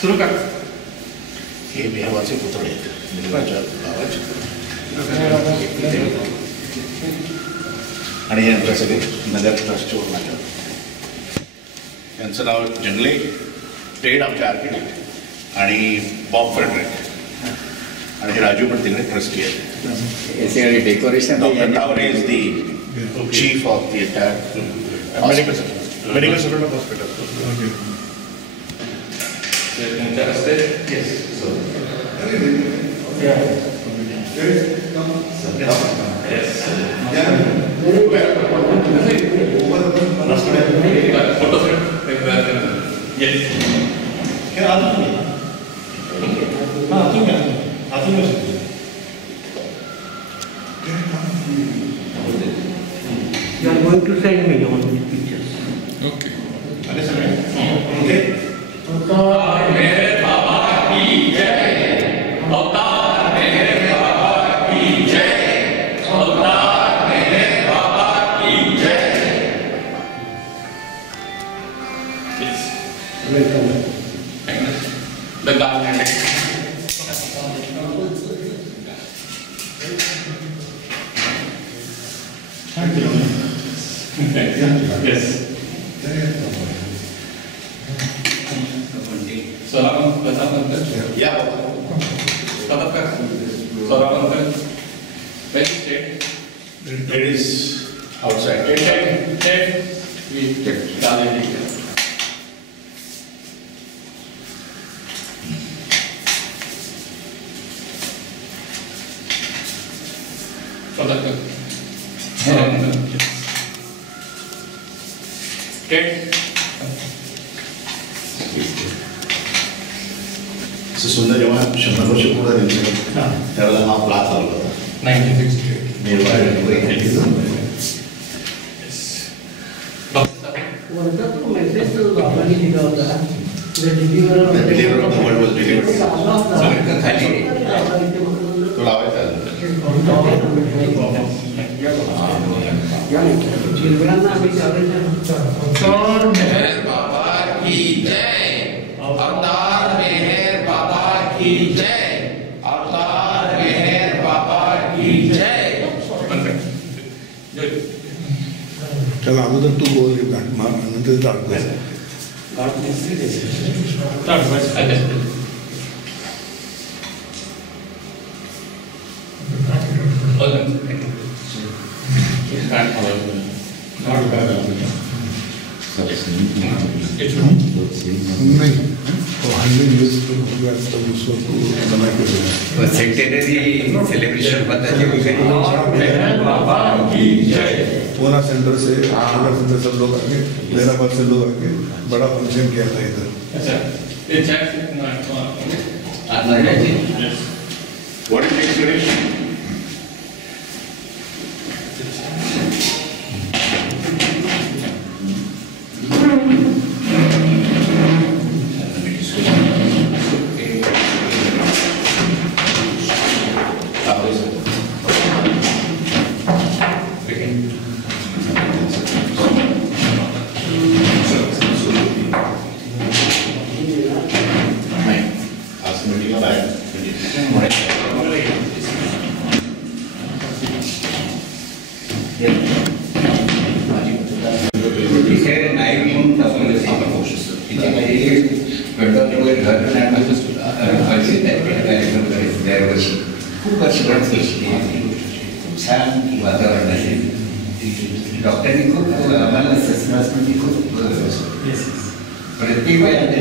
सुरू कर. हे मेहवाचे पुतळे आणि हे आमच्या सगळे नगर ट्रस्टचे ओळखणार. यांचं नाव जंगले टेड आमचे आर्किटेक्ट आणि बॉब फ्रेडरिक आणि हे राजू पण तिकडे ट्रस्टी आहेत. Decoration doctor Taware is the chief of the entire medical student of hospital. Yes. You are going to send me all these pictures. Okay. Okay. मेरे बाबा की जय. अवतार मेरे बाबा की जय. अवतार मेरे बाबा की जय. Yes. Welcome. The garland. Yes. या It is outside. सुंदर जेव्हा 100 वर्ष पूर्ण दिले त्यावेळेला हा प्लॉट चालू होता 1968. कोणता तो मेसेज तो बाबांनी दिला होता The deliverer of the word was delivered. तो लावायचा चिलवरांना आम्ही अवतार मेहर बाबा की जय. अवतार मेहर बाबा की जय. अवतार मेहर बाबा की जय. चला अगोदर तू बोल नंतर दाखव. सेक्रेटरी सेलिब्रेशन पूना सेंटर से नगर सेंटर सब लोग आके हैदराबाद से लोग आके बड़ा फंक्शन किया था इधर. What is next generation? वातावरण आहे. डॉक्टरांनी खूप आम्हाला शास्त्रामध्ये खूप प्रत्येक वयामध्ये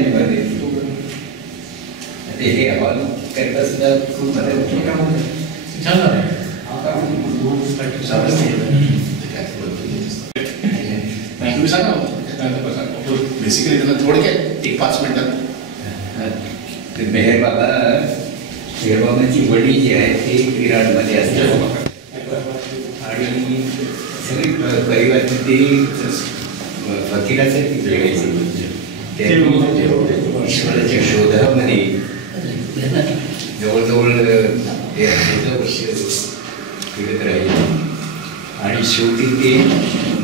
हे अहवाल करता सुद्धा खूप मदत तुम्ही सांगा बेसिकली त्यांना थोडक्यात 1-5 मिनिटात. मेहर बाबांची वडी जी आहे ती विराटमध्ये असते आणि सगळी परिवाराची ती वकिलासाठी जगायची. ईश्वराच्या शोधामध्ये जवळजवळ 13 वर्ष फिरत राहिले आणि शेवटी ते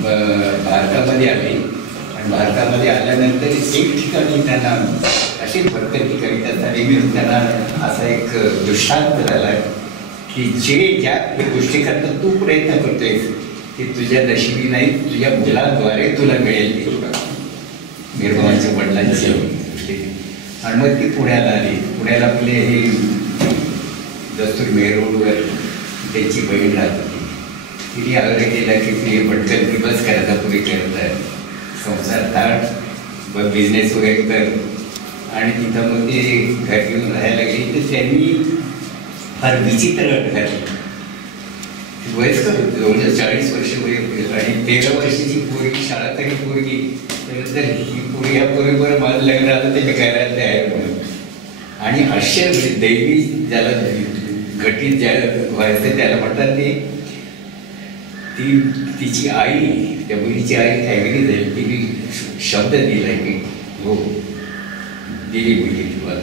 भारतामध्ये आले आणि भारतामध्ये आल्यानंतर एक ठिकाणी त्यांना अशी प्रगती करीत असताना त्यांना असा एक दृष्टांत झाला की ज्या गोष्टी करता तू प्रयत्न करतोय ते तुझ्या नशिबी नाही, तुझ्या मुलाद्वारे तुला मिळेल ते मीरबाबांच्या वडिलांची गोष्टी. आणि मग ती पुण्याला आली. पुण्याला आपले हे दस्तूर मेर रोडवर त्यांची बहीण राहत होती. तिने आग्रह केला की ती पटकन ती बस करायचा पुरी करत आहे, संसार थाट, मग बिझनेस वगैरे कर. आणि तिथं मग ते घर घेऊन राहायला लागली. तर त्यांनी फार विचित्र अट घातली. वयस्कर होते, जवळजवळ 40 वर्ष वय होते आणि 13 वर्षाची पोरगी, शाळा तरी पोरगी. तर ही पोरी ह्या पोरीवर माझं लग्न आलं ते मी करायला तयार म्हणून. आणि अशा दैवी ज्याला घटित ज्या व्हायचं त्याला म्हणतात ते तिची आई, त्या मुलीची आई ॲग्री झाली. तिने शब्द दिला की हो दिली मुली किंवा.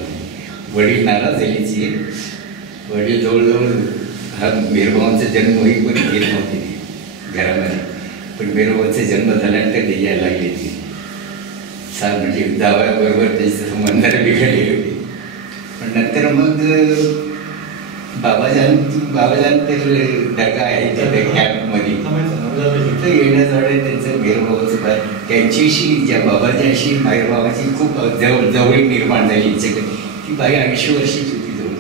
वडील नाराज झालीची. वडील जवळजवळ हा मीरबाबांचा जन्म होईपर्यंत येत नव्हती घरामध्ये, पण मीरबाबांचा जन्म झाल्यानंतर ते यायला लागले. ती म्हणजे जावयाबरोबर त्याचे संबंध बिघडलेले होते. पण नंतर मग बाबाजान तर दर्गा आहे त्या कॅम्पमध्ये तिथं येणं जाणं त्यांचं मीरबाबाचं. त्यांच्याशी ज्या बाबाजांशी मीरबाबाची खूप जवळीक निर्माण झाली. ती बाई 80 वर्षाची होती जवळ.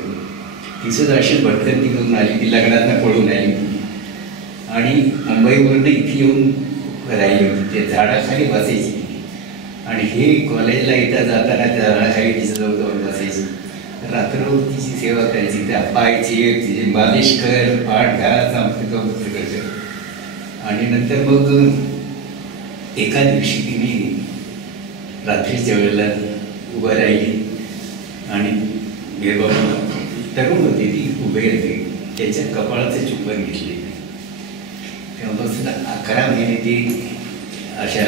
ती सुद्धा अशी भटकंती करून आली. ती लग्नातनं पळून आली आणि मुंबईवरून इथे येऊन राहिली होती. त्या झाडाखाली बसायची आणि हे कॉलेजला येता जाताना त्या झाडाखाली तिचं जवळ बसायची. रात्रभर तिची सेवा करायची. त्या पायची तिची मालिश कर, पाठ घास, आमचं. आणि नंतर मग एका दिवशी तिने रात्रीच्या वेळेला उभं राहिली आणि मीरबाबा तरुण होती, ती उभे होते. त्याच्या कपाळाचं चुंबन घेतले. तेव्हापासून 11 महिने ती अशा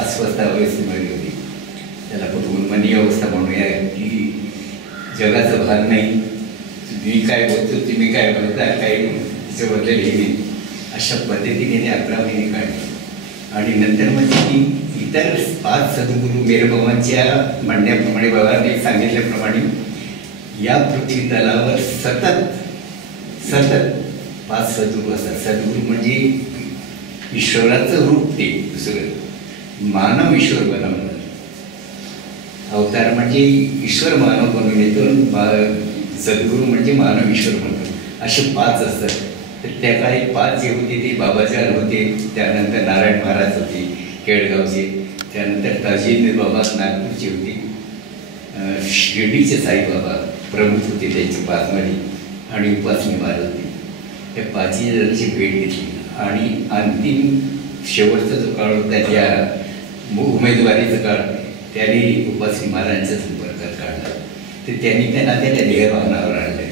अस्वस्थ अवस्थेमध्ये होती. त्याला कुटुंबनी अवस्था म्हणूया की जगाचं भान नाही, मी काय बोलतो तुम्ही काय बोलता, काही तिच्याबद्दल हे नाही, अशा पद्धतीने 11 महिने काढले. आणि नंतर म्हणजे ती इतर 5 सद्गुरू मीरबाबांच्या म्हणण्याप्रमाणे, बाबांनी सांगितल्याप्रमाणे या पृथ्वी तलावर सतत 5 सद्गुरू असतात. सद्गुरू म्हणजे ईश्वराचं रूप, ते दुसरं मानव ईश्वर बनवणार. अवतार म्हणजे ईश्वर मानव बनवून येतो. सद्गुरू म्हणजे मानव ईश्वर बनवतो. असे 5 असतात. तर त्या काळी 5 जे होते ते बाबाजान होते, त्यानंतर नारायण महाराज होते केळगावचे, त्यानंतर ताजीद बाबा नागपूरचे होते, शिर्डीचे साईबाबा प्रमुख होते त्यांची 5 मध्ये, आणि उपासनी महाराज होते. त्या 5 जणांची भेट घेतली आणि अंतिम शेवटचा जो काळ होता त्या उमेदवारीचा काळ, त्यांनी उपासनी महाराजांच्या संपर्कात काढला. तर त्यांनी त्यांना त्या देहभावनावर आणलं.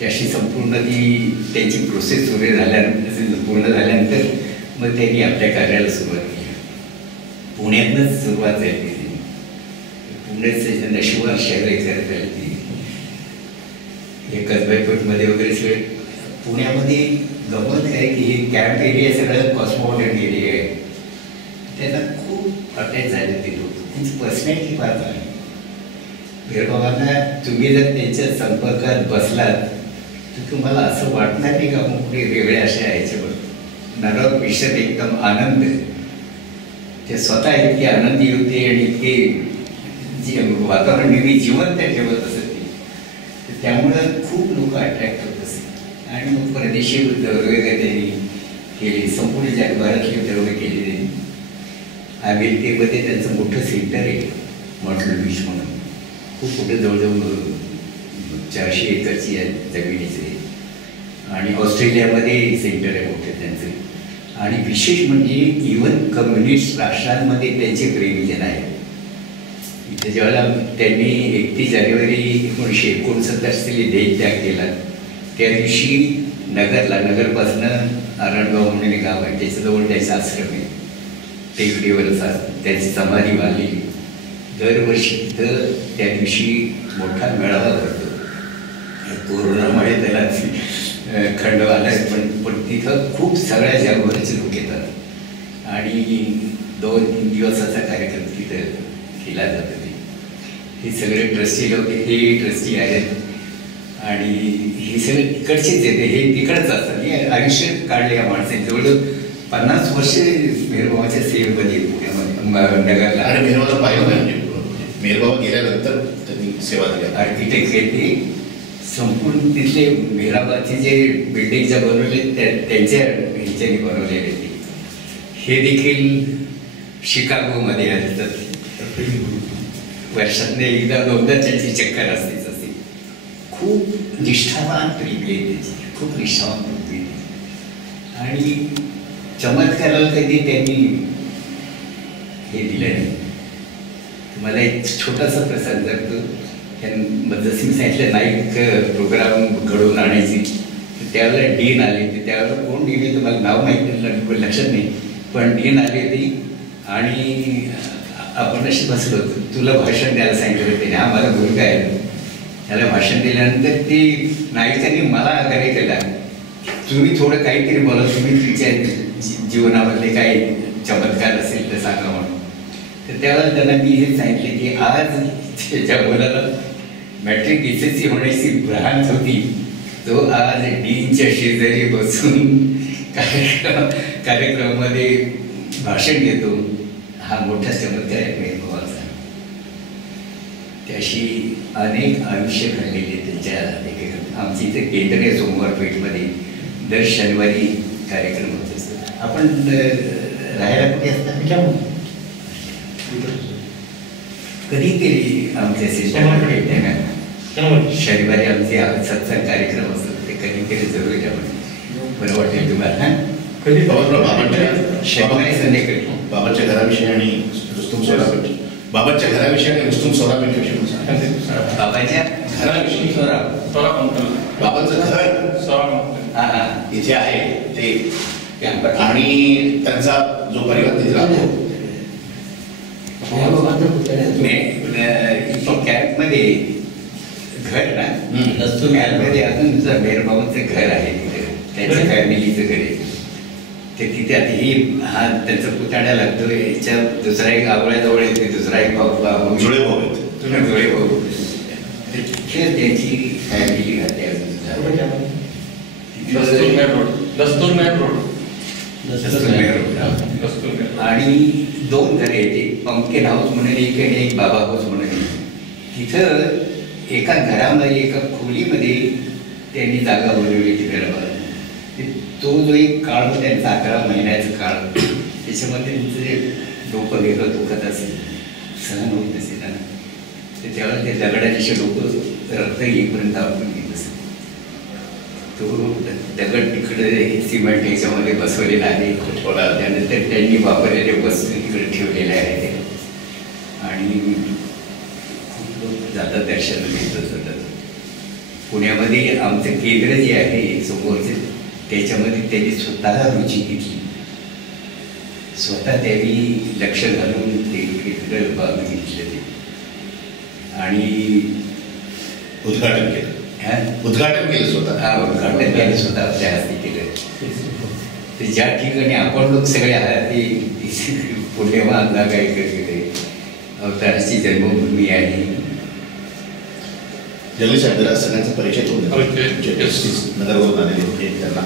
त्याशी संपूर्ण ती त्यांची प्रोसेस पूर्ण झाल्यानंतर मग त्यांनी आपल्या कार्याला सुरुवात केली. पुण्यातनंच सुरुवात झाली. पुण्याचं नशिबार शहर करत आली ती. कसबाईपेठमध्ये वगैरे सगळे. पुण्यामध्ये गमत आहे की हे कॅम्प एरिया सगळं कॉस्मोपॉलिटन एरिया आहे. त्यांना खूप अटॅच झाले ते लोक. त्यांची पर्सनॅलिटी फार झाली. मीरबाबांना तुम्ही जर त्यांच्या संपर्कात बसलात तर तुम्हाला असं वाटणार नाही का मग कुठे वेगळे असे यायच्यावर नरक विषद एकदम आनंद. ते स्वतः इतके आनंदी होते आणि इतके जे वातावरण नेहमी जिवंत ठेवत असत ते. त्यामुळं खूप लोक अट्रॅक्ट होत असत. आणि मग परदेशी दौरे त्यांनी केली, संपूर्ण जगभरातली दौरे केली त्यांनी. अमेरिकेमध्ये त्यांचं मोठं सेंटर आहे मॉर्टल बीच म्हणून. खूप मोठं जवळजवळ 400 एकरची आहे जमिनीचे. आणि ऑस्ट्रेलियामध्ये सेंटर आहे मोठं त्यांचं. आणि विशेष म्हणजे इव्हन कम्युनिस्ट राष्ट्रांमध्ये त्यांचे प्रेमीजन आहेत. इथे जेव्हा त्यांनी 31 जानेवारी 1969 देहत्याग केला, त्या दिवशी नगरपासनं नारायणगाव म्हणून एक गाव आहे, त्याच्याजवळ त्याचा आश्रम आहे. टेकडीवर त्यांची समाधी बांधलेली. दरवर्षी तिथं त्या दिवशी मोठा मेळावा भरतो कोरोनामुळे त्याला खंड आला पण तिथं खूप सगळ्या जगभराचे लोक येतात आणि 2-3 दिवसाचा कार्यक्रम तिथं केला जातो. हे सगळे ट्रस्टी लोक हे ट्रस्टी आहेत आणि हे सगळे तिकडचेच येते, हे तिकडच असतात. हे आयुष्य काढले या माणसाने. जवळजवळ 50 वर्षे मेहरबाबाच्या सेवेमध्ये पुण्यामध्ये नगरला. आणि मेहरबाबा पाहिलं म्हणजे मेहरबाबा गेल्यानंतर त्यांनी सेवा दिली. आर्किटेक्ट आहे ते संपूर्ण तिथले मेहराबाचे जे बिल्डिंग ज्या बनवले त्यांच्या ह्याच्याने बनवलेले ते. हे देखील शिकागोमध्ये असतात. वर्षातने एकदा 2दा त्यांची चक्कर असतेच असते. खूप निष्ठावान पिढी आहे त्याची, खूप निष्ठावान पिढी आणि चमत्काराला कधी त्यांनी हे दिलं नाही. मला एक छोटासा प्रसंग जर जसं मी सांगितलं नाईक प्रोग्राम घडवून आणायची, त्यावेळेला डीन आले होते. त्यावेळेला कोण डीन आहे तुम्हाला नाव माहिती लक्षात नाही, पण डीन आली होती आणि आपण अशी बसलो होतो. तुला भाषण द्यायला सांगितलं होते. हा माझा मुलगा आहे. त्याला भाषण दिल्यानंतर ती नायिकांनी मला आग्रह केला, तुम्ही थोडं काहीतरी बोला, तुम्ही तुमच्या जीवनामधले काही चमत्कार असेल तर सांगा म्हणून. तर त्यावेळेला त्यांना मी हे सांगितले की आज ज्या मुलाला मॅट्रिक SSC होण्याची भ्रांत होती, तो आज डीनच्या शेजारी बसून कार्यक्रमामध्ये भाषण देतो. हा मोठा चमत्कार आहे मेहरबाबाचा. त्याशी अनेक आयुष्य घडलेले त्यांच्या. आमची इथे केंद्रीय सोमवार पेठमध्ये दर शनिवारी कार्यक्रम होत असतो. आपण राहायला कुठे असतात? कधीतरी आमच्या सेंटरमध्ये शनिवारी आमचे सत्संग कार्यक्रम असतात. ते कधीतरी जरूर या. बरं वाटेल तुम्हाला? शनिवारी संध्याकाळी बाबाच्या घराविषयी आणि रुस्तुम सोलापेठ. बाबाच्या घराविषयी आणि रुस्तुम सोलापेठविषयी बाबाच्या घराविषयी बाबाचं घर इथे आहे ते आणि त्यांचा जो परिवार तिथे राहतो कॅम्पमध्ये घर ना कॅम्पमध्ये अजून तुझं मेहरबाबांचं घर आहे तिथे, त्यांच्या फॅमिलीचं घर आहे. ते तिथे आता ही हा त्यांचा पुतळा लागतो. याच्या दुसरा एक आवळ्याजवळ येते, दुसरा एक भाऊ जुळे भाऊ आहेत. जुळे भाऊ त्यांची फॅमिली राहते अजून. आणि 2 घरे येते, पंकेन हाऊस म्हणून एक आणि एक बाबा हाऊस म्हणून. तिथं एका घरामध्ये एका खोलीमध्ये त्यांनी जागा बनवली ती घरामध्ये. तो जो एक काळ होता त्यांचा 11 महिन्याचा काळ, त्याच्यामध्ये जे डोकं वेगळं दुखत असेल, सहन होत नसेल ना, तर त्यावेळेला ते दगडाचे डोकं रक्त येईपर्यंत आपण घेत असेल. तो दगड तिकडे सिमेंट ह्याच्यामध्ये बसवलेला आहे. त्यानंतर त्यांनी वापरलेले वस्तू तिकडे ठेवलेल्या आहेत आणि खूप लोक जातात दर्शन घेतच होतात. पुण्यामध्ये आमचं केंद्र जे आहे समोरचे, त्याच्यामध्ये त्यांनी स्वतः रुची घेतली, स्वतः त्यांनी लक्ष घालून ते केंद्र बाजू घेतलं ते आणि उद्घाटन केलं स्वतः. हा उद्घाटन केलं स्वतः आपल्या हस्ते केलं. ते ज्या ठिकाणी आपण लोक सगळे आहात ते पुण्यवान जागा इकडे अवताराची जन्मभूमी आहे. जगदीश जरा सगळ्यांचा परिचय करून नगरवरून आलेले त्यांना,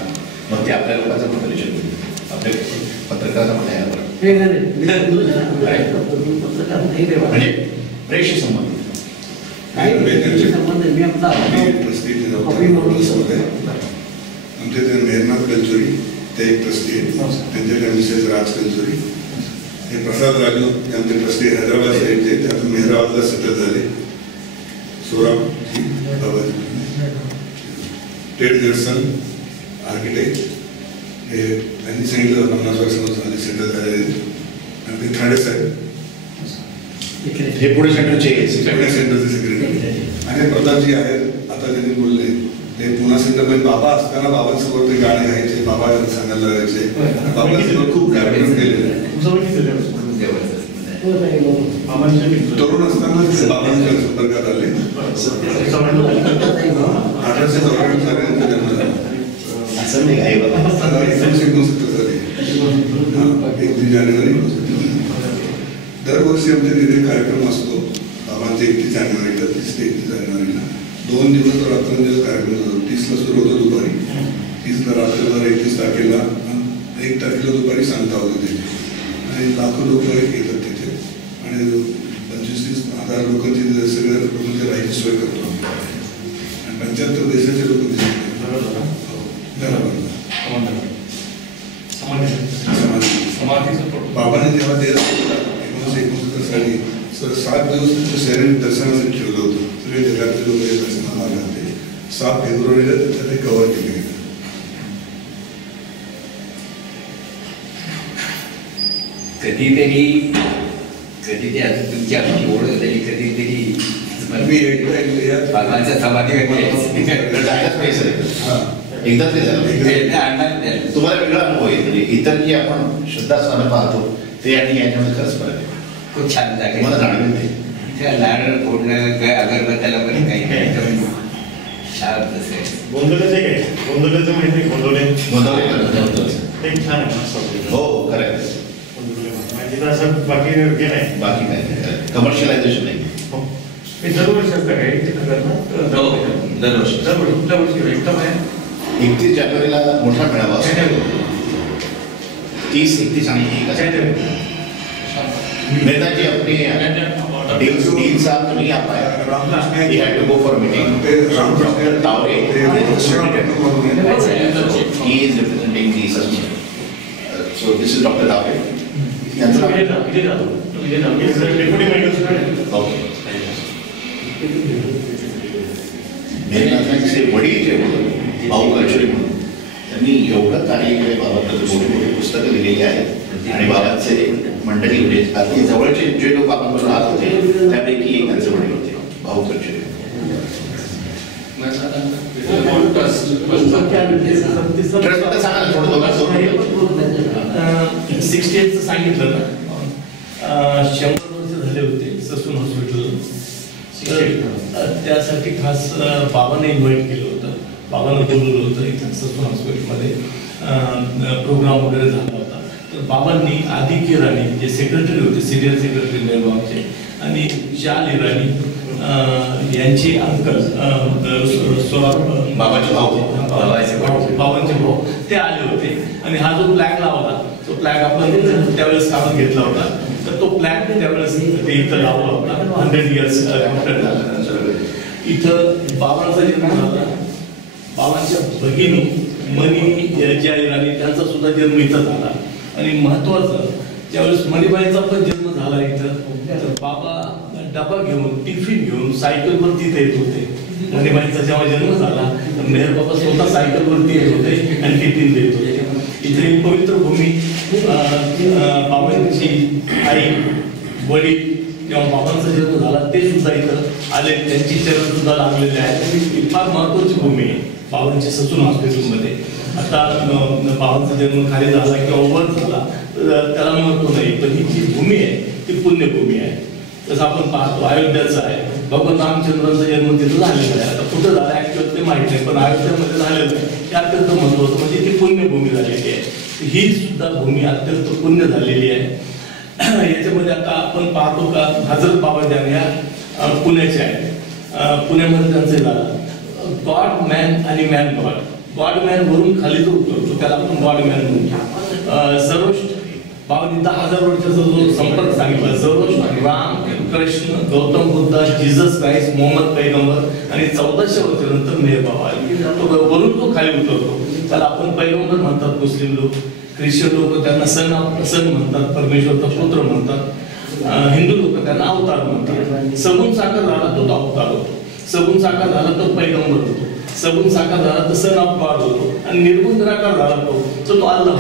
मग ते आपल्या लोकांचा पण परिचय करून आपल्या पत्रकारांचा पण म्हणजे प्रेक्षक संबंध आमचे ते मेहरनाथ कलचुरी ते एक ट्रस्टी आहेत. त्यांच्याकडे मिसेस राज कलचुरी, हे प्रसाद राजू हे आमचे ट्रस्टी हैदराबाद साईडचे, ते आता मेहराबादला सेटल झाले. सोराबजी बाबाजी, टेड जर्सन आर्किटेक्ट, हे त्यांनी सांगितलं 50 वर्षांपासून सेटल झालेले. आणि ते ठाणे साहेब हे पुणे सेंटरचे सेक्रेटरी. आणि प्रतापजी आहेत, आता त्यांनी बोलले ते पुणा सेंटरमध्ये बाबा असताना बाबांसोबत ते गाणे गायचे, बाबा सांगायला लागायचे. बाबांसोबत खूप कार्यक्रम केलेले. तरुण असताना बाबांच्या संपर्कात आले. 1894 साली त्यांचा जन्म झाला. 1969 साली 31 जानेवारी. दरवर्षी आमच्या तिथे कार्यक्रम असतो बाबांचा 31 जानेवारीला, 30 ते 31 जानेवारीला 2 दिवस रात्रंदिवस कार्यक्रम होतो. 30ला सुरू होतो दुपारी, 30ला रात्रभर, 31 तारखेला 1 तारखेला दुपारी सांगता होतं तिथे. आणि लाखो लोक येतात तिथे आणि 25,000 लोकांची सगळ्या लोकांच्या राहायची सोय करतो आणि 75 देशाचे लोक तिथे. बाबाने जेव्हा 1969 साली 7 दिवस त्यांच्या शहरी दर्शनासाठी ठेवलं होतं. सगळे जगातले लोक दर्शनाला आले होते. 7 फेब्रुवारीला त्याचं ते कव्हर केले गेलं. कधीतरी आता तुमची आमची ओळख झाली, कधीतरी बाबांच्या समाधी तुम्हाला वेगळा अनुभव येईल. म्हणजे इतर जे आपण श्रद्धास्थानं पाहतो ते आणि याच्यामध्ये खरंच फरक आहे. खूप छान जागा मला जाणवेल ते त्या नारळ फोडणं काय अगरबत्त्याला पण काही शांत असेल. गोंधळाचं काय गोंधळाचं माहिती गोंधळे ते छान आहे. हो खरं आहे. म्हणजे असं बाकी हे नाही, बाकी काय कमर्शियलायझेशन नाही. हे दरवर्षी असतं काय दरवर्षी एकदम आहे. 31 जानेवारीला मोठा मेळावा असतो. 30-31 आणि नेताजी अपने डील साहब तो नहीं आ पाए. He had to go for a meeting. Dr. Tawre, he is representing the such. So this is Dr. Tawre. Okay. मेरे नाथांचे वडील जे होते भाऊ कल्चरी म्हणून त्यांनी एवढं कार्य केले. बाबांबद्दल मोठी मोठी पुस्तकं लिहिलेली आहेत आणि बाबांचे मंडळी म्हणजे अगदी जवळचे जे लोक बाबांबरोबर राहत होते त्यापैकी एक त्यांचे वडील होते भाऊ कल्चरी. सांगा 68 सांगितलं ना, 100 वर्ष झाले होते ससून हॉस्पिटल. त्यासाठी खास बाबांना इन्व्हाइट केलं होतं. बाबांना बोलवलं होतं इथं ससून हॉस्पिटलमध्ये प्रोग्राम वगैरे झाला होता. तर बाबांनी आदी केराणी जे सेक्रेटरी होते, सिनियर सेक्रेटरी नेहरूचे, आणि शाल इराणी यांचे अंकल बाबांचे भाऊ ते आले होते. आणि हा जो फ्लॅग लावला तो फ्लॅग आपण त्यावेळेस काढून घेतला होता. तर तो फ्लॅग त्यावेळेस ते इथं लावला होता. 100 इयर्स कम्प्लीट झाल्यानंतर इथं बाबांचा जन्म झाला. बाबांच्या भगिनी मणी ज्या इराणी त्यांचा सुद्धा जन्म इथं झाला. आणि महत्वाचं ज्यावेळेस मणिबाईचा पण जन्म झाला इथं, तर बाबा डबा घेऊन टिफिन घेऊन सायकलवर तिथे येत होते. मणिबाईचा जेव्हा जन्म झाला तर मेहर बाबा स्वतः सायकलवरती येत होते आणि टिफिन देत होते. इथे पवित्र भूमी बाबांची आई वडील जेव्हा बाबांचा जन्म झाला ते सुद्धा इथं आले. त्यांची चरण सुद्धा लागलेले आहेत. ही फार महत्वाची भूमी आहे बाबांच्या ससून हॉस्पिटलमध्ये. आता बाबांचा जन्म खाली झाला किंवा वर झाला त्याला महत्व नाही, पण ही जी भूमी आहे ती पुण्यभूमी आहे. जसं आपण पाहतो अयोध्याचं आहे, भगवान रामचंद्रांचा जन्म तिथं झालेला आहे. आता कुठं झाला ऍक्च्युअल ते माहित नाही, पण अयोध्यामध्ये झालेलं आहे. हे अत्यंत महत्वाचं, म्हणजे ती पुण्यभूमी झालेली आहे. ही सुद्धा भूमी अत्यंत पुण्य झालेली आहे. याच्यामध्ये आता आपण पाहतो का हजरत बाबा ज्या ह्या पुण्याचे आहेत. पुण्यामध्ये त्यांचं झालं गॉड मॅन आणि मॅन गॉड. गॉड मॅन वरून खाली जो उतरतो त्याला आपण गॉड मॅन म्हणतो. सर्वोच्च बाबांनी 10,000 वर्षाचा जो संपर्क सांगितला, सर्वोच्च राम, कृष्ण, गौतम बुद्ध, जीसस क्राइस्ट, मोहम्मद पैगंबर आणि 1400 वर्षानंतर मेहर बाबा तो वरून तो खाली उतरतो. त्याला आपण पैगंबर म्हणतात मुस्लिम लोक. ख्रिश्चन लोक त्यांना सन म्हणतात, परमेश्वरचा पुत्र म्हणतात. हिंदू लोक त्यांना अवतार म्हणतात. सगुण साकार झाला तो अवतार होतो, सगुण साकार झाला तो पैगंबर होतो, सगुण साकार झाला तर सन ऑफ गॉड होतो, आणि निर्गुण निराकार झाला तो अल्लाह होतो.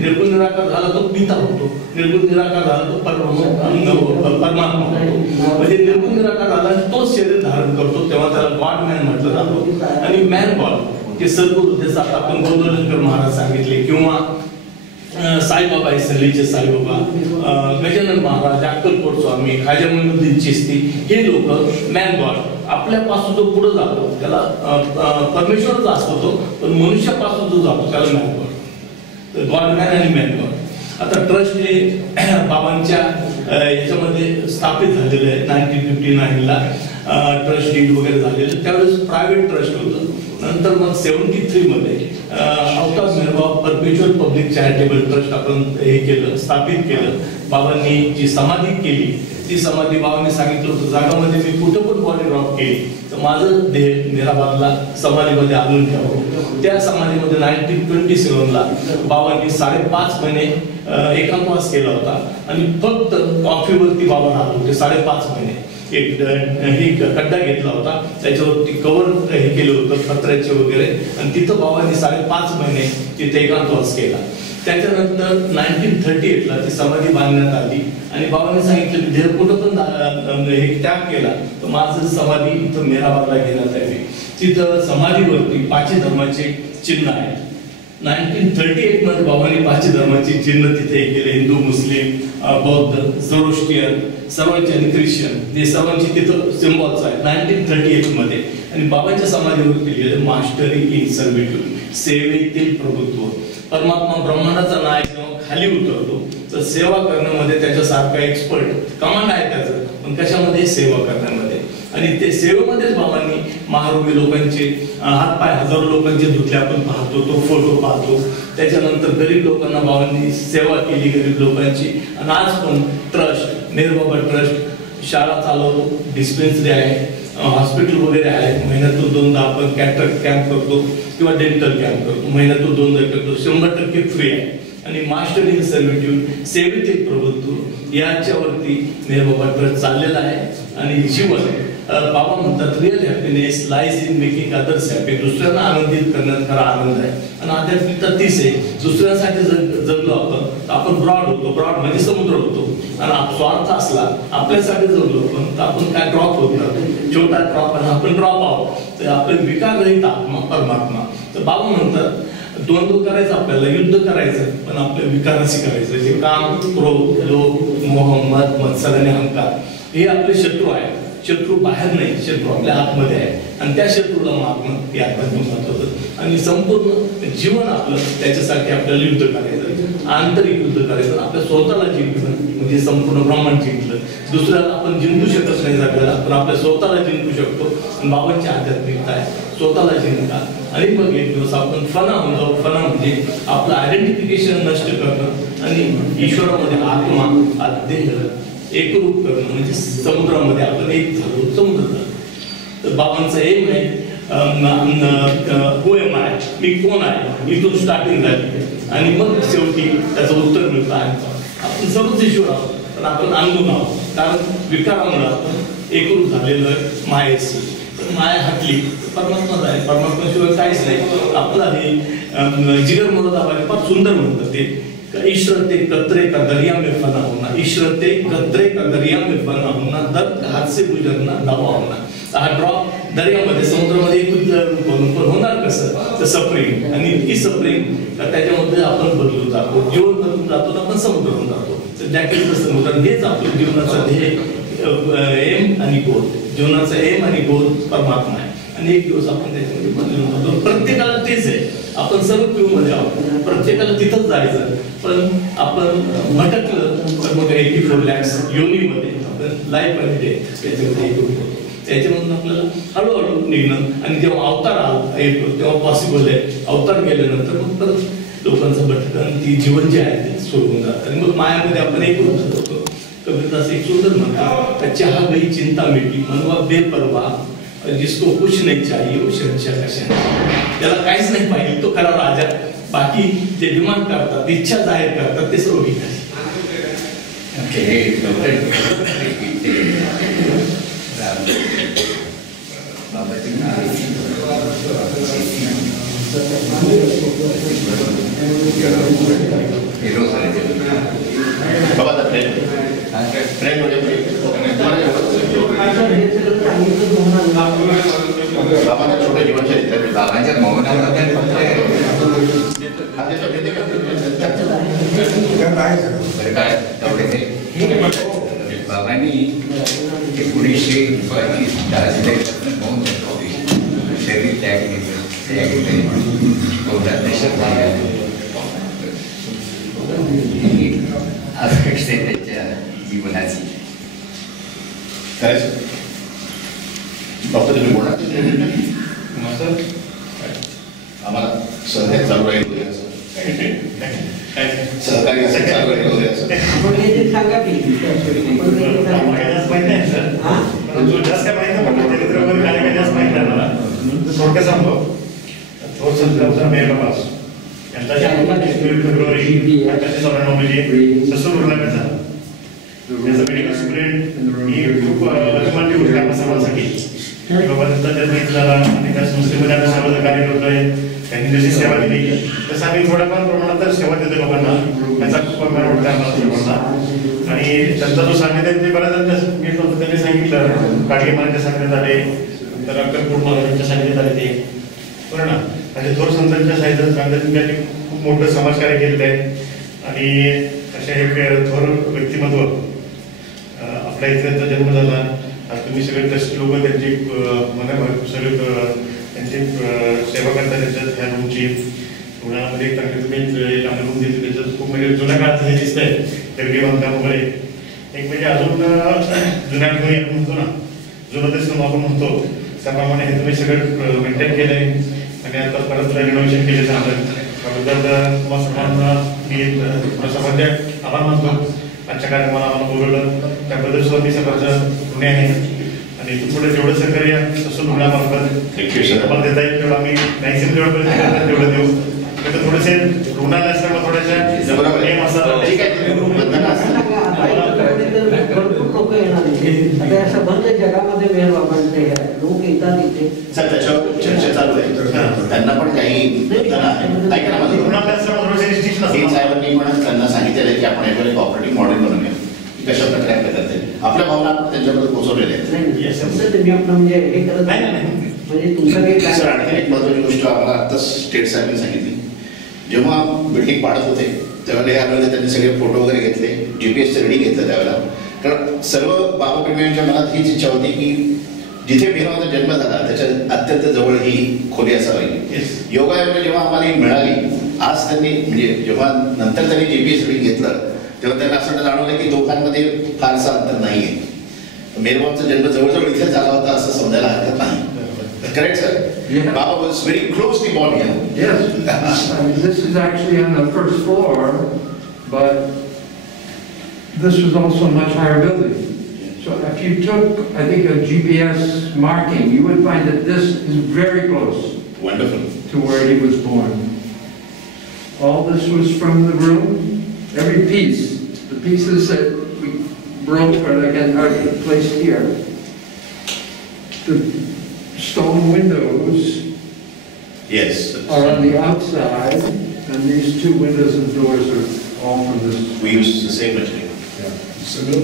निर्गुण निराकार झाला तो पिता होतो, निर्गुण निराकार झाला तो परमात्मा होतो. म्हणजे निर्गुण निराकार झाला तोच शरीर धारण करतो, तेव्हा त्याला गॉड मॅन म्हटलं जातं. आणि मॅन गॉड जे सद्गुरू, जसं आता आपण गोंदवलेकर महाराज सांगितले, किंवा साईबाबा आहे, सल्लीचे साईबाबा, गजानन महाराज, अक्कलकोट स्वामी, खाजा मोइनुद्दीन चिश्ती, हे लोक मॅन गॉड आपल्यापासून जो पुढे जातो त्याला परमेश्वरच असतो तो, पण मनुष्यापासून जो जातो त्याला मॅन गॉड, गॉड मॅन आणि मॅन गॉड. आता ट्रस्ट हे बाबांच्या याच्यामध्ये स्थापित झालेलं आहे 1959ला. ट्रस्ट डीड वगैरे झालेलं, त्यावेळेस प्रायव्हेट ट्रस्ट होतं. नंतर मग 73 मध्ये अवतार मेहरबाबा परपेच्युअल पब्लिक चॅरिटेबल ट्रस्ट आपण हे केलं, स्थापित केलं. बाबांनी जी समाधी केली ती समाधी बाबांनी सांगितलं होतं जागामध्ये मी कुठं पण बॉडी ड्रॉप केली तर माझं देह मेहराबादला समाधीमध्ये आणून ठेवावं. त्या समाधीमध्ये 1927ला बाबांनी 5.5 महिने एकांतवास केला होता आणि फक्त कॉफीवरती बाबा राहत होते 5.5 महिने. एक खड्डा घेतला होता, त्याच्यावरती कव्हर हे केलं होतं पत्र्याचे वगैरे, आणि तिथं बाबांनी 5.5 महिने तिथे एकांतवास केला. त्याच्यानंतर 1938ला ती समाधी बांधण्यात आली आणि बाबांनी सांगितलं की देह कुठं पण हे त्याग केला तर माझं समाधी इथं मेहराबादला घेण्यात आली. तिथं समाधीवरती 5 धर्माचे चिन्ह आहे. 1938 मध्ये बाबांनी 5 धर्माचे चिन्ह तिथे केले, हिंदू, मुस्लिम, बौद्ध, झोरोस्ट्रियन, सर्वांचे आणि ख्रिश्चन, हे सर्वांचे तिथं सिम्बॉल्स आहेत 1938 मध्ये. आणि बाबांच्या समाधीवरती लिहिलेलं मास्टरी इन सर्व्हिट्यूड, सेवेतील प्रभुत्व. परमात्मा ब्रह्मांडाचा नायक जेव्हा खाली उतरतो तर सेवा करण्यामध्ये त्याच्यासारखा एक्सपर्ट कमांड आहे त्याचं, पण कशामध्ये? सेवा करण्यामध्ये. आणि ते सेवेमध्येच बाबांनी महारोगी लोकांचे हातपाय हजारो लोकांचे धुतले आपण पाहतो, तो फोटो पाहतो. त्याच्यानंतर गरीब लोकांना बाबांनी सेवा केली, गरीब लोकांची. आणि आज पण ट्रस्ट, मेहरबाबा ट्रस्ट शाळा चालवतो, डिस्पेन्सरी आहे, हॉस्पिटल वगैरे आहे. महिन्यातून 2दा आपण कॅटरॅक्ट कॅम्प करतो किंवा डेंटल कॅम्प करतो, महिन्यातून 2दा करतो, 100% फ्री आहे. आणि मास्टर इन सर्व्हिट्यूड, सेवेतील प्रभुत्व, याच्यावरती मेहरबाबा ट्रस्ट चाललेला आहे. आणि जीवन बाबा म्हणतात real happiness lies in making others happy, दुसऱ्यांना आनंदित करण्यात खरा आनंद आहे. आणि आध्यात्मिकता तीच आहे, दुसऱ्यांसाठी जगलो आपण ब्रॉड होतो, ब्रॉड म्हणजे समुद्र होतो. आणि स्वार्थ असला आपल्यासाठी जगलो पण आपण काय ड्रॉप होत नाही, छोटा ड्रॉप आणि आपण ड्रॉप आहोत. तर आपले विकार रहित आत्मा परमात्मा. तर बाबा म्हणतात द्वंद्व करायचं, आपल्याला युद्ध करायचं, पण आपल्या विकाराशी करायचं. जे काम, क्रोध, लोभ, मोह, मद, मत्सर आणि अहंकार हे आपले शत्रू आहेत. शत्रू बाहेर नाही, शत्रू आपल्या आतमध्ये आहे. आणि त्या शत्रूला मारणं हे अत्यंत महत्वाचं. आणि संपूर्ण जीवन आपलं त्याच्यासाठी आपल्याला युद्ध करायचं, आंतरिक युद्ध करायचं. आपल्या स्वतःला जिंकणं म्हणजे संपूर्ण ब्रह्मांड जिंकलं. दुसऱ्याला आपण जिंकू शकत नाही जगाला, पण आपल्या स्वतःला जिंकू शकतो. आणि बाबांची आध्यात्मिकता आहे, स्वतःला जिंका. आणि मग एक दिवस आपण फना होऊन जाऊ. फना म्हणजे आपलं आयडेंटिफिकेशन नष्ट करणं आणि ईश्वरामध्ये आत्मा देह एकरूप करणं, म्हणजे समुद्रामध्ये आपण एक झालो, समुद्र झालो. तर बाबांचा एम आहे हु एम आय, मी कोण आहे, इथून स्टार्टिंग झाली. आणि मग शेवटी त्याचं उत्तर मिळतं आपण सर्वच ईश्वर आहोत, पण आपण अंगून आहोत. कारण विकारामुळे आपण एकरूप झालेलं मायेशी. तर माया हटली परमात्मा आहे, परमात्म्याशिवाय काहीच नाही. आपला हे जिगर मुरादाबाई फार सुंदर म्हणतात ते, ईश्वर ते कतरे का दरिया में फना होना, ईश्वर ते कतरे का दरिया में फना होना, दर्द हाथ से गुजरना, दवा होना. हा ड्रॉप दर्यामध्ये, समुद्रामध्ये पण होणार कसं? तर सफरिंग. आणि इतकी सफरिंग त्याच्यामध्ये आपण बदलून जातो, जीवन बदलून जातो, आपण समुद्र होऊन जातो. तर त्याकडे समुद्र हेच आपलं जीवनाचा ध्येय, एम आणि गोल. जीवनाचा एम आणि गोल परमात्मा आहे. आणि एक दिवस आपण त्याच्यामध्ये बदलून जातो. प्रत्येकाला तेच आहे, आपण सर्व क्यूमध्ये आहोत, प्रत्येकाला तिथंच जायचं. पण आपण भटकलं तर मग 84 lakhs योनीमध्ये आपण लाईफ आणि डेथ त्याच्यामध्ये त्याच्यामधून आपल्याला हळूहळू निघणं. आणि जेव्हा अवतार येतो तेव्हा पॉसिबल आहे. अवतार गेल्यानंतर मग परत लोकांचं भटकन, ती जीवन जे आहे ते सोडून जातं. आणि मग मायामध्ये आपण एक होतो. कबीरदास एक सुंदर म्हणतात, चहा गई चिंता मिटी, मनवा बेपरवा, जिसको कुछ नहीं चाहिए वो शहंशाह का शहंशाह. त्याला काहीच नाही पाहिजे, तो खरा राजा. बाकी जे डिमांड करतात, इच्छा जाहीर करतात, ते सर्व विकास. बाबांच्या छोट्या जीवनशैलीत बाबांच्या मौनामध्ये काय झालं? बरं काय तेवढे बाबांनी 1945 नोंद शरीर त्याग घेतलं अपेक्षा त्याच्या जीवनाची. करायचं डॉक्टर तुम्ही बोला आम्हाला सहकार्य चालू राहील सहकार्य चालू राहील आपण हे सांगा की मेडिकल स्टुडंट ही खूप अभिमानची गोष्ट आहे समाजासाठी. बाबा त्यांचा जन्म झाला आणि त्या संस्थेमध्ये आम्ही सर्व कार्य करतोय. त्यांनी जशी सेवा दिली तसं आम्ही थोड्याफार प्रमाणात तर सेवा देतो लोकांना. त्याचा खूप अभिमान वाटतो आम्हाला सर्वांना. आणि त्यांचा जो सानिध्य ते बऱ्याच घेतलं होतं त्यांनी सांगितलं काटगे महाराजांच्या सानिध्यात आले तर अक्कलकोट महाराजांच्या सानिध्यात आले ते बरं ना. आणि थोर संतांच्या सानिध्यात त्यांनी खूप मोठं समाजकार्य केलेलं आहे. आणि अशा एक थोर व्यक्तिमत्व आपल्या इथे त्यांचा जन्म झाला. तुम्ही सगळे ट्रस्ट लोक त्यांची सगळे त्यांची सेवा करता त्याच्यात ह्या रूमची रुग्णालयामध्ये एक चांगली तुम्ही आम्ही रूम देतो त्याच्यात खूप म्हणजे जुन्या काळात हे दिसत आहे दगडी बांधकाम वगैरे. एक म्हणजे अजून जुन्या ठिकाणी आपण म्हणतो ना जुनं ते आपण म्हणतो त्याप्रमाणे हे तुम्ही सगळं मेंटेन केलं आहे. आणि आता परत रिनोव्हेशन केले चांगलं त्याबद्दल तुम्हाला सर्वांना मी थोडासा म्हणजे आभार मानतो. आजच्या कार्यक्रमाला आम्हाला बोलवलं त्याबद्दल सुद्धा मी सगळ्याचं ऋणी आहे. आणि इथून पुढे जेवढं सहकार्य तसं रुग्णामार्फत आम्हाला देता येईल तेवढं आम्ही मॅक्सिमम जेवढं तेवढं देऊ. तर थोडेसे रुग्णालय असल्यामुळे थोड्याशा नियम असतात. भरपूर लोक येणार आता असं बंद जगामध्ये मेहर बाबांचे लोक येतात इथे. सर त्याच्यावर चर्चा चालू आहे त्यांना पण काही साहेबांनी पण त्यांना सांगितलेलं आहे की आपण याच्यावर एक ऑपरेटिव्ह मॉडेल बनवूया कशा प्रकारे आपल्या करते आपल्या भावना त्यांच्याबद्दल पोहोचवलेल्या आहेत. तुम्ही आपलं म्हणजे हे करत नाही म्हणजे तुमचं काही सर आणखी एक महत्वाची गोष्ट आम्हाला आत्ताच स्टेट साहेबांनी सांगितली. जेव्हा बिल्डिंग पाडत होते त्यावेळेला हे आलेले त्यांनी सगळे फोटो वगैरे घेतले GPS रेडी घेतलं त्यावेळेला. कारण सर्व बाबाप्रेमीयांच्या मनात हीच इच्छा होती की जिथे मेहराबाचा जन्म झाला त्याच्या अत्यंत जवळ ही खोली असावी. योगायोगाने जेव्हा आम्हाला ही मिळाली आज त्यांनी म्हणजे जेव्हा नंतर त्यांनी GPS रेडी घेतलं तेव्हा त्यांना असं जाणवलं की दोघांमध्ये फारसा अंतर नाही आहे. मेहरबाबांचा जन्म जवळजवळ इथे झाला होता असं समजायला हरकत नाही. Correct, sir? Yeah. Baba was very closely born here. Yes. I mean, this is actually on the first floor, but this was also a much higher building. So if you took, I think, a GPS marking, you would find that this is very close. Wonderful. To where he was born. All this was from the room, every piece. The pieces that we broke are placed here. The stone windows Yes. are on the outside, and these two windows and doors are all from this. We use the same material. सगळं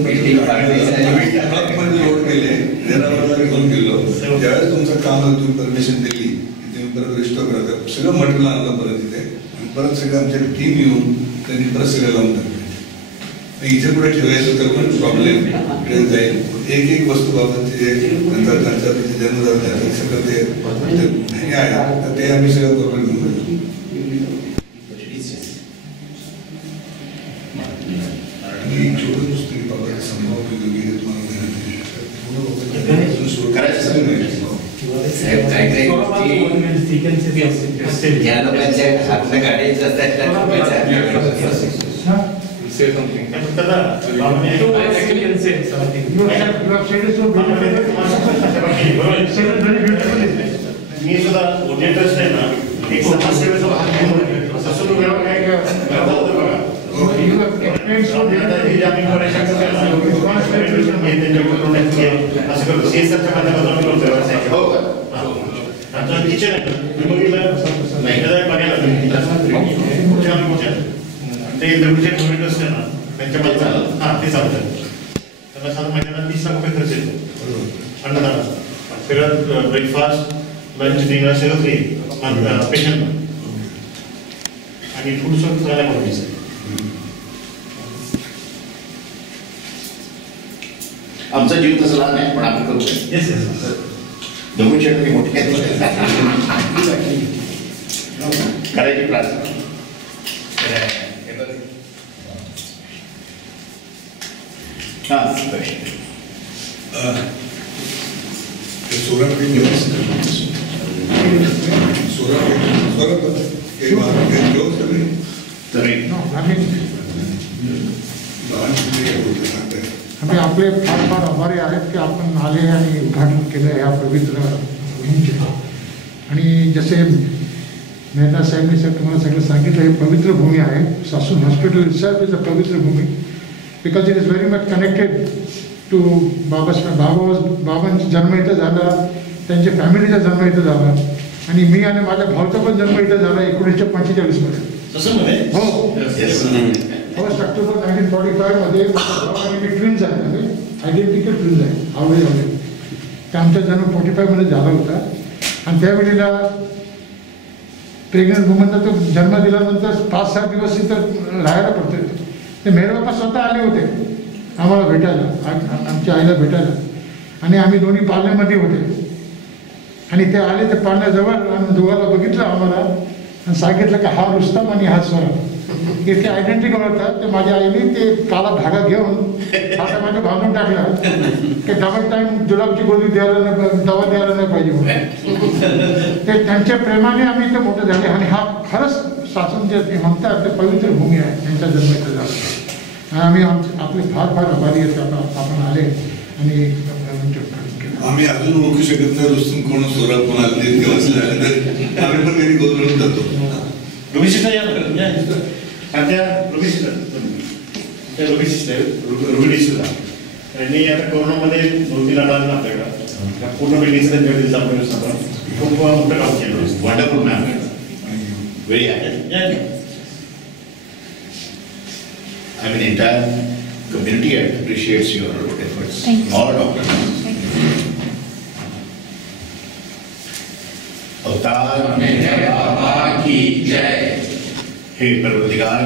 load केले जनावरांना घेऊन गेलो ज्यावेळेस तुमचं काम तुम्ही permission दिली तुम्ही परत रिस्टोर करा सगळं मटेरियल आणलं परत इथे आणि परत सगळं आमच्या टीम येऊन त्यांनी परत सगळं लावून टाकले. इथे पुढे ठेवायचं तर पण प्रॉब्लेम जाईल. एक एक वस्तू बाबतचे जे त्यांचा जन्म झाला त्याचं सगळं ते आहे तर ते आम्ही सगळं बरोबर घेऊन गेलो. आणि छोटं पुस्तकी बाबा संभव उपयोगी साहेब काय काय ज्या लोकांच्या हातनं काढायचं असतात त्या लोकांच्या say something. मी सुद्धा ट्रस्ट आहे ना एक समाजसेवेचा भाग घेऊन असं किचन आहे ते दगडूचे टोमॅटो असते ना त्यांच्यामध्ये ते चालतात त्यांना साधारण महिन्याला 30 लाख रुपये खर्च येतो अन्नदानाचा. सगळं ब्रेकफास्ट लंच डिनर सगळं फ्री पेशंट आणि फूड सर्व चांगल्या क्वालिटीचं आहे. आमचा जीव तसा लहान आहे पण आम्ही करू. येस येस दोघं शेतकरी मोठे करायची प्रार्थना. आम्ही आपले फार फार आभारी आहेत की आपण आले आणि उद्घाटन केलं या पवित्र भूमीचे. आणि जसे मेहता साहेबांनी तुम्हाला सगळं सांगितलं, हे पवित्र भूमी आहे. Sassoon hospital itself is a पवित्र भूमी because it is very much connected to बाबांचा जन्म इथं झाला, त्यांच्या फॅमिलीचा जन्म इथं झाला आणि मी आणि माझ्या भाऊचा पण जन्म इथं झाला 1945 मध्ये. हो 1 ऑक्टोबर 1945 मध्ये मी ट्विन्स आहे, म्हणजे आयडेंटिकल ट्विन्स आहे, आवडे आवडे. तर आमचा जन्म 45 मध्ये झाला होता. आणि त्यावेळेला प्रेग्नंट वुमनला तो जन्म दिल्यानंतर 5-7 दिवस इथं राहायला पडतं. ते मेहरबाबा स्वतः आले होते आम्हाला भेटायला, आमच्या आईला भेटायला. आणि आम्ही दोन्ही पालण्यामध्ये होते. आणि ते आले ते पालण्याजवळ आम्ही दोघांना बघितलं आम्हाला आणि सांगितलं की हा रुस्तम आणि हा स्वरा. इतके आयडेंटिकल होतात. ते माझ्या आईने ते काला धागा घेऊन आता माझ्या भावून टाकला की डबल टाईम जुलाबची गोळी द्यायला नाही, दवा द्यायला नाही पाहिजे म्हणून. ते त्यांच्या प्रेमाने आम्ही इथे मोठे झाले. आणि हा खरंच शासन जे म्हणतात ते पवित्र भूमी आहे, त्यांच्या जन्म इथं झाला. आम्ही आपले फार फार आभारी आहेत. आपण आले आणि आम्ही अजून ओळखू शकत नाही रुस्तम कोण, सोरा कोण आले आम्ही पण कधी गोंधळून जातो. रोहित या यांनी आता कोरोनामध्ये 2-3 आठवड्यात आपल्याकडं पूर्ण बिल्डिंगचं त्यांच्या दिवसापर्यंत आपण खूप मोठं काम केलं. Wonderful ma'am, very happy. I mean, entire community appreciates your efforts. All doctors. अवतार मेहर बाबा की जय. हे परवदिगार,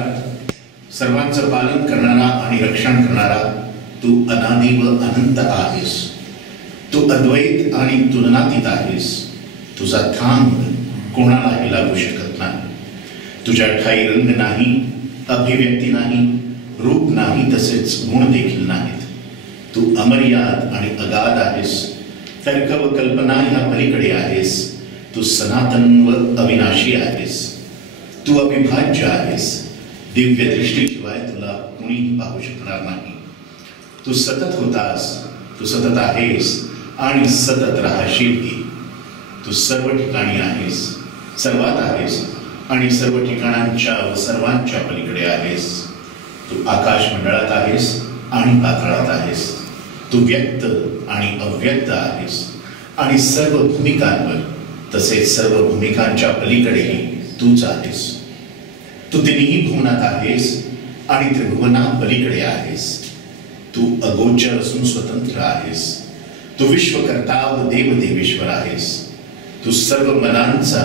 सर्वांचं पालन करणारा आणि रक्षण करणारा तू अनादि व अनंत आहेस. तू अद्वैत आणि तुलनातीत आहेस. तुझा थांब कोणालाही लागू शकत नाही. तुझ्या ठाई रंग नाही, अभिव्यक्ती नाही, रूप नाही, तसेच गुण देखील नाहीत. तू अमर्याद आणि अगाध आहेस. तर्क व कल्पना ह्या पलीकडे आहेस. तू सनातन व अविनाशी आहेस. तू अविभाज्य आहेस. दिव्य दृष्टीशिवाय तुला कुणीही पाहू शकणार नाही. तू सतत होतास, तू सतत आहेस आणि सतत राहशील. तू सर्व ठिकाणी आहेस, सर्वात आहेस आणि सर्व ठिकाणांच्या व सर्वांच्या पलीकडे आहेस. तू आकाश मंडळात आहेस आणि पाताळात आहेस. तू व्यक्त आणि अव्यक्त आहेस आणि सर्व भूमिकांवर तसेच सर्व भूमिकांच्या पलीकडेही तूच आहेस. तू तिन्ही भुवनात आहेस आणि त्रिभुवना पलीकडे आहेस. तू अगोचर असून स्वतंत्र आहेस. तू विश्वकर्ता व देवदेवेश्वर आहेस. तू सर्व मनांचा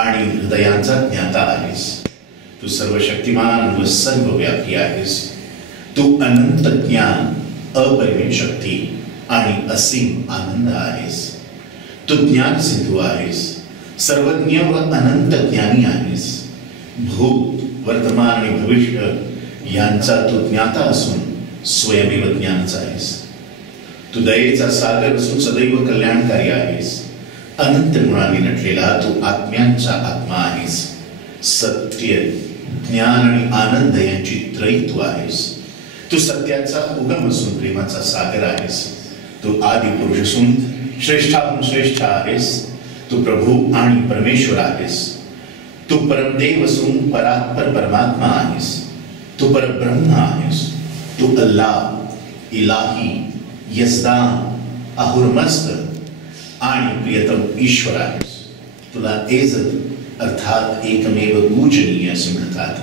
आणि हृदयांचा ज्ञाता आहेस. तू सर्व शक्तिमान व सर्व व्यापी आहेस. तू अनंत ज्ञान, अपरिमित शक्ती आणि असीम आनंद आहेस. तू ज्ञान सिंधू आहेस. सर्वज्ञ व अनंत ज्ञानी आहेस. भूत, वर्तमान आणि भविष्य यांचा तू ज्ञाता असून स्वयमेव ज्ञानच आहेस. तू दयेचा सागर असून सदैव कल्याणकारी आहेस. अनंत गुणांनी नटलेला तू आत्म्यांचा आत्मा आहेस. सत्य, ज्ञान आणि आनंद यांची त्रयी तू आहेस. तू सत्याचा उगम असून प्रेमाचा सागर आहेस. तू आदि पुरुष असून श्रेष्ठाहून श्रेष्ठ आहेस. तू प्रभू आणि परमेश्वर आहेस. तू परमदेव असून परात्पर परमात्मा आहेस. तू परब्रह्म आहेस. तू अल्लाह, इलाही, यजदान, अहुरमस्त आणि प्रियतम ईश्वर आहेस. तुला एजत अर्थात एकमेव पूजनीय असे म्हणतात.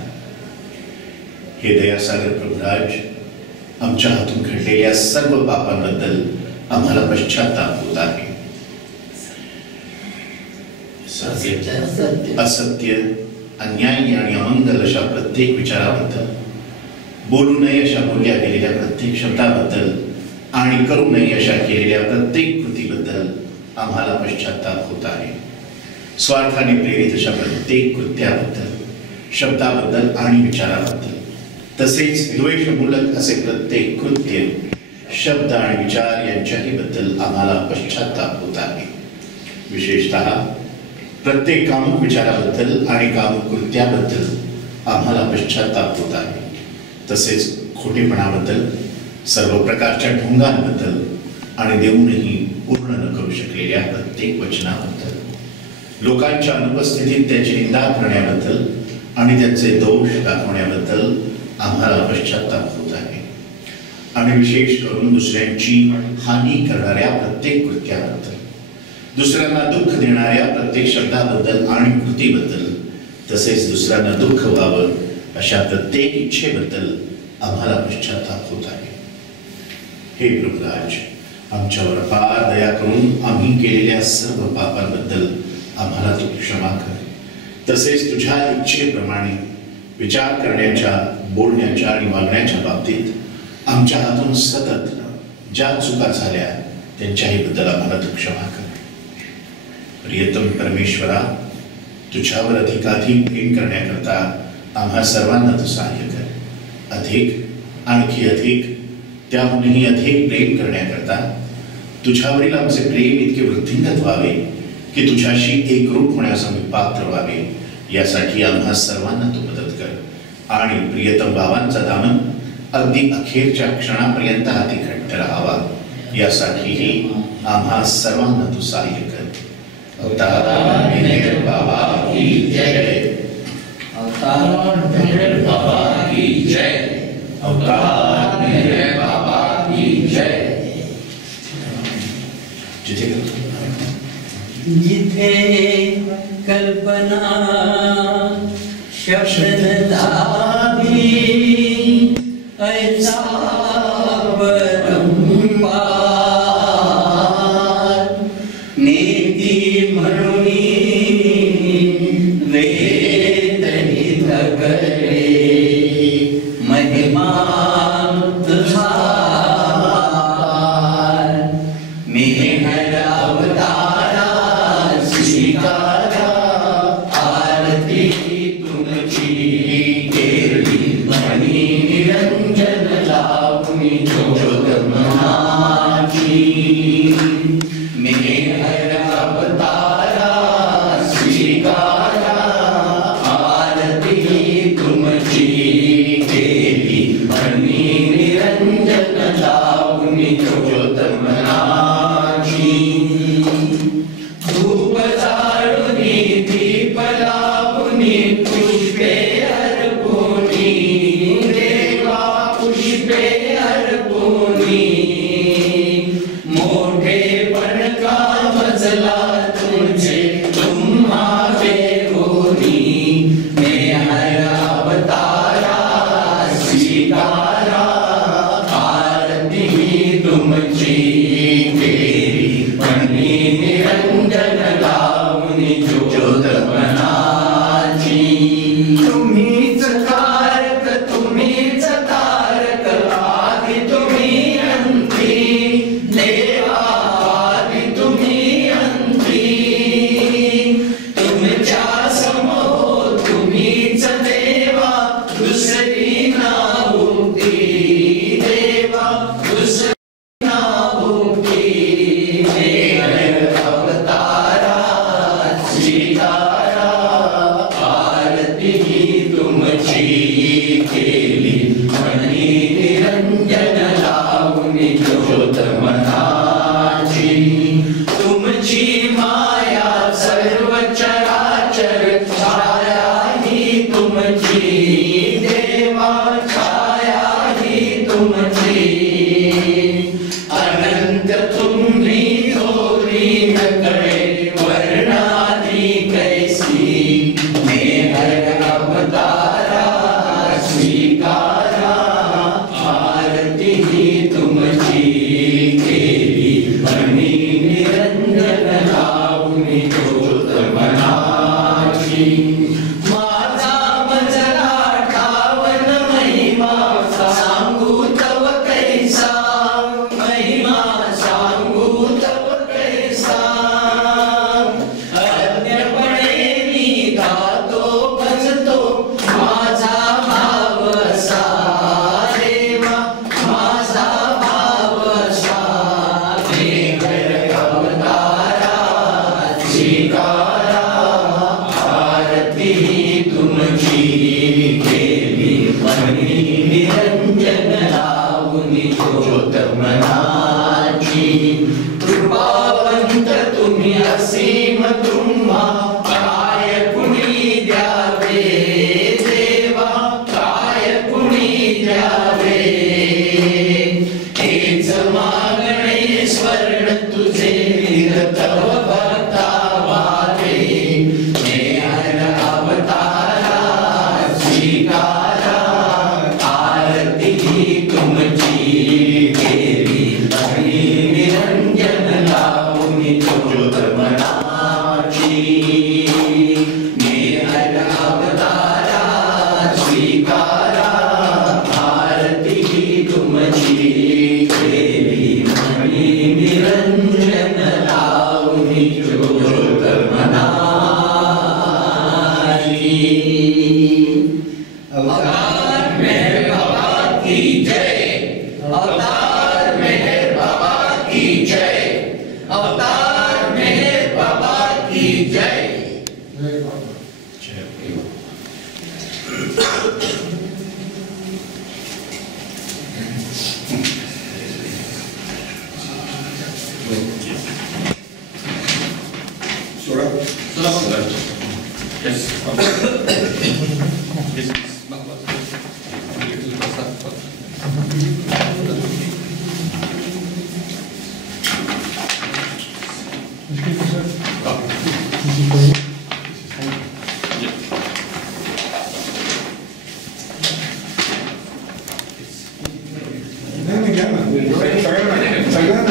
हे दयासागर प्रभुराज, आमच्या हातून घडलेल्या सर्व पापांबद्दल आम्हाला पश्चाताप होत आहे. असत्य, अन्यायी आणि अमंगल अशा प्रत्येक विचाराबद्दल, बोलू नये अशा बोलल्या गेलेल्या प्रत्येक शब्दाबद्दल आणि करू नये अशा केलेल्या प्रत्येक कृतीबद्दल आम्हाला पश्चात्ताप होत आहे. स्वार्थाने प्रेरित अशा प्रत्येक कृत्याबद्दल, शब्दाबद्दल आणि विचाराबद्दल, तसेच द्वेषमूलक असे प्रत्येक कृत्य, शब्द आणि विचार यांच्याही बद्दल आम्हाला पश्चात्ताप होत आहे. विशेषतः प्रत्येक कामुक विचाराबद्दल आणि कामुक कृत्याबद्दल आम्हाला पश्चात्ताप होत आहे. तसेच खोटेपणाबद्दल, सर्व प्रकारच्या ढोंगांबद्दल आणि देऊनही पूर्ण न करू शकलेल्या प्रत्येक वचनाबद्दल, लोकांच्या अनुपस्थितीत त्याची निंदा करण्याबद्दल आणि त्यांचे दोष दाखवण्याबद्दल आम्हाला पश्चात्ताप होत आहे. आणि विशेष करून दुसऱ्यांची हानी करणाऱ्या प्रत्येक कृत्याबद्दल, दुसऱ्यांना दुःख देणाऱ्या प्रत्येक शब्दाबद्दल आणि कृतीबद्दल, तसेच दुसऱ्यांना दुःख व्हावं अशा प्रत्येक इच्छेबद्दल आम्हाला पश्चात्ताप होत आहे. हे प्रभुराज, आमच्यावर फार दया करून आम्ही केलेल्या सर्व पापांबद्दल आम्हाला तू क्षमा कर. तसेच तुझ्या इच्छेप्रमाणे विचार करण्याच्या, बोलण्याच्या आणि वागण्याच्या बाबतीत आमच्या हातून सतत ज्या चुका झाल्या त्यांच्याही बद्दल आम्हाला तू क्षमा कर. प्रियतम परमेश्वरा, तुझ्यावर अधिकाधिक प्रेम करण्याकरता आम्हा सर्वांना तू सहाय्य कर. अधिक, आणखी अधिक, त्याहूनही अधिक प्रेम करण्याकरता तुझ्यावरील आमचे प्रेम इतके वृद्धिंगत व्हावे की तुझ्याशी एकरूप होण्यास आम्ही पात्र व्हावे, यासाठी आम्हा सर्वांना तू मदत कर. आणि प्रियतम भावांचा दामन अगदी अखेरच्या क्षणापर्यंत हाती घट्ट राहावा, यासाठीही आम्हा सर्वांना तू सहाय्य कर. अवतार मेहर बाबा की जय. अवतार मेहर बाबा की जय. अवतार मेहर बाबा की जय. जिथे कल्पना शब्द धावी ऐसा परंपार नेती म्हणून वेदनित करे महिमा तुझा मेहर अवतारा स्वीकारा आरती तुमची केली मणी निरंजन लावणी ज्योत मनाची. मेहर अवतारा स्वीकारा आरती तुमची केली मणी निरंजन लावणी ज्योत मनाची. धूप जाळुनी दीप लावुनी पुष्पे अर्पुनी देवा पुष्पे अर्पुनी मोठेपण का मजला तुझे तुम्हा वेगोनी. मेहर अवतारा स्वीकारा आरती तुमची केली मणी निरंजन लावणी ज्योत मनाची. तुम्हीच कारक, तुम्हीच तारक, आदि तुम्ही अंती देवा, आदि तुम्ही अंती. तुमच्या समोर तुम्हीच देवा, दुसरी नावती देवा, दुसरी नावती. मेहर अवतारा स्वीकारा आरती तुमची केली मणी निरंजन लावणी ज्योत मनाची. तुमची माया सर्व चराचर छाया ही तुमची देवा, छाया ही तुमची. अनंत तुम्ही थोरी न कळे वर्णाली कैसी. मेहर अवतारा स्वीकारा आरती तुमची केली मणी निरंजन लावणी ज्योत मनाची. माझा मजला केली मनी निरंजन लावूनी ज्योत मनाची कृपावंत तुम्ही असीम तुम्हा काय कुणी द्यावे देवा काय कुणी द्यावे हेच मागणे स्वर्ण तुझे तव भक्तावारे नेहर अवतारा स्वीकारा आरती तुमची केली मनी निरंजन लावूनी ज्योत मनाची नेहर अवतारा स्वीकारा आरती तुमची केली मनी निरंजन लावूनी ज्योत मनाची अवतार मेहर बाबा की जय अवतार मेहर बाबा की जय अवतार मेहर बाबा की जय नाही घ्या ना सगळ्यांना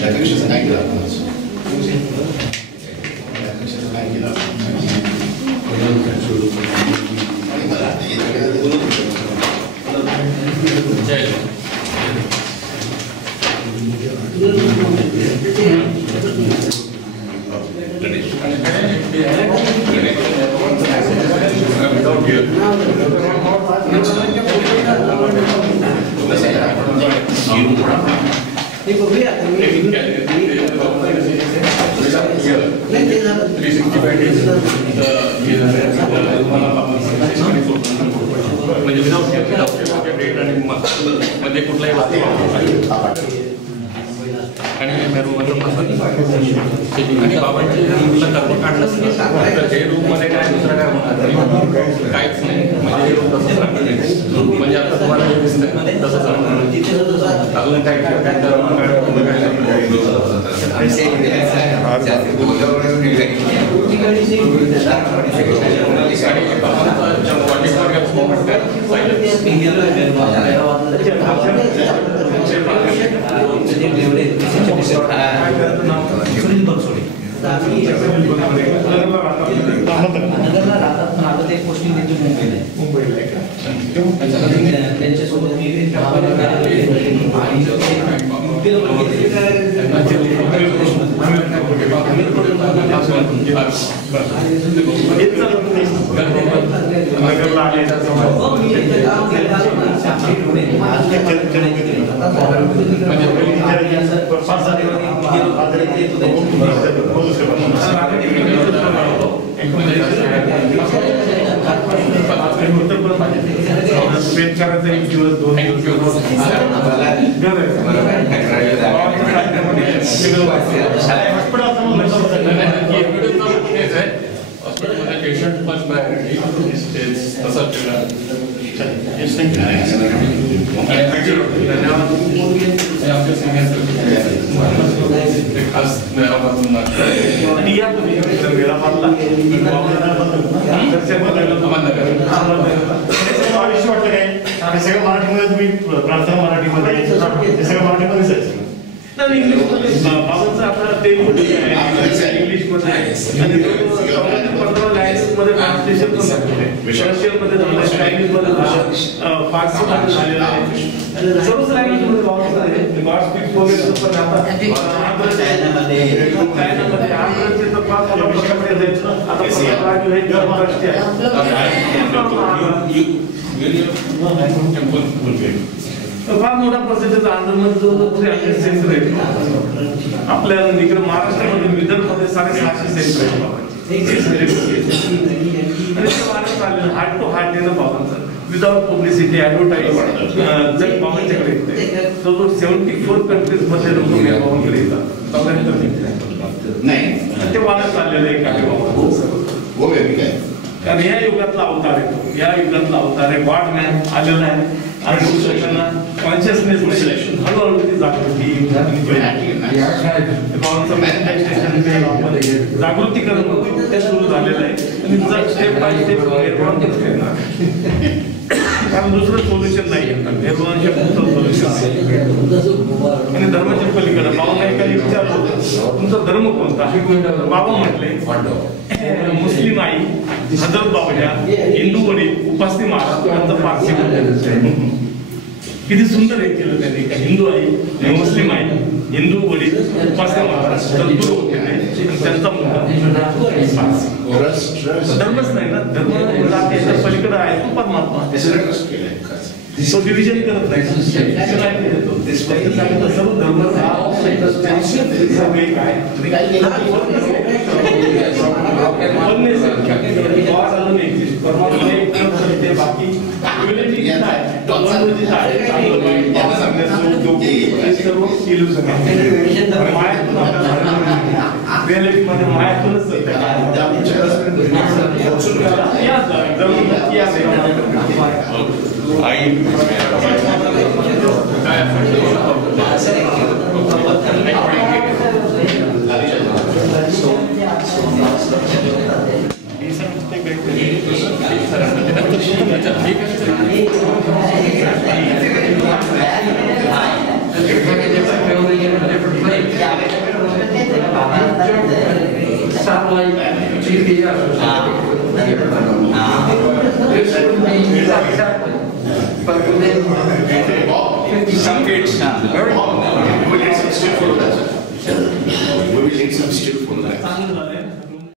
त्यापेक्षा काय केलं आपण काय केलं म्हणजे मध्ये कुठलाही आणि आणि बाबांची कर्म काढलं तर हे रूम मध्ये काय दुसरं काय होणार काहीच नाही म्हणजे हे रूम तसंच राहणार म्हणजे आता तुम्हाला हे दिसतंय तसंच राहणार अजून काय पेशंट पण सगळं मराठीमध्ये तुम्ही प्रार्थना मराठीमध्ये सगळं मराठीमध्येच आहे नाही इंग्लिशमध्ये बाबांचं आता तेलुगुमध्ये आहे, इंग्लिशमध्ये आहे आणि 15 लँग्वेजमध्ये ट्रान्सलेशन पण झालेलं आहे. रशियनमध्ये झालं, चायनीजमध्ये झालं, फारसीमध्ये झालेलं आहे. सर्वच लँग्वेजमध्ये बाबांचं आहे. गॉड स्पीक्स वगैरे पण आता चायनामध्ये आंध्रचे तर फार मोठ्या प्रमाणामध्ये जायचं. आता प्रसाद हे जगराष्ट्रीय फार मोठा पर्सेंटेज आंध्रमध्ये जो 300 सेंटर आहे. आपल्या इकडे महाराष्ट्रामध्ये विदर्भमध्ये 650 सेंटर आहे. हार्ट टू हार्ट येणं बाबांचं विदाउट पब्लिसिटी ऍडव्हर्टाईज जर बाबांच्याकडे येते तो 74 कंट्रीज मध्ये लोक बाबांकडे येतात. 74 नाही ते वाढत चाललेलं आहे काही बाबा. कारण या युगातला अवतार आहे तो, या युगातला अवतार आहे. गॉड मॅन आलेला आहे आणि लोकांना कॉन्शियसनेस हळूहळू ती जागृती जागृतीकरण ते सुरू झालेलं आहे आणि जर स्टेप बाय स्टेप निर्माण करणार कारण दुसरं सोल्युशन नाही निर्माणाचे सोल्युशन नाही. आणि धर्माच्या पलीकडे बाबांना एखादी विचारलं तुमचा धर्म कोणता, बाबा म्हटले मुस्लिम आई, हजरत बाबाच्या, हिंदू वडील, उपासनी महाराज यांचं पारसी. किती सुंदर हे केलं त्यांनी. हिंदू आई, मुस्लिम आई, हिंदू वडील, उपासनी महाराज त्यांचा मुलगा पारसी. धर्मच नाही ना, धर्म जातीच्या पलीकडे आहे तो परमात्मा. तो डिव्हिजन करत नाही, सर्व धर्म बाकी रियालिटीमध्ये मायातूनच satellite GPS or something. This would be exactly, but within 50 seconds. Very long. We will take some still for that.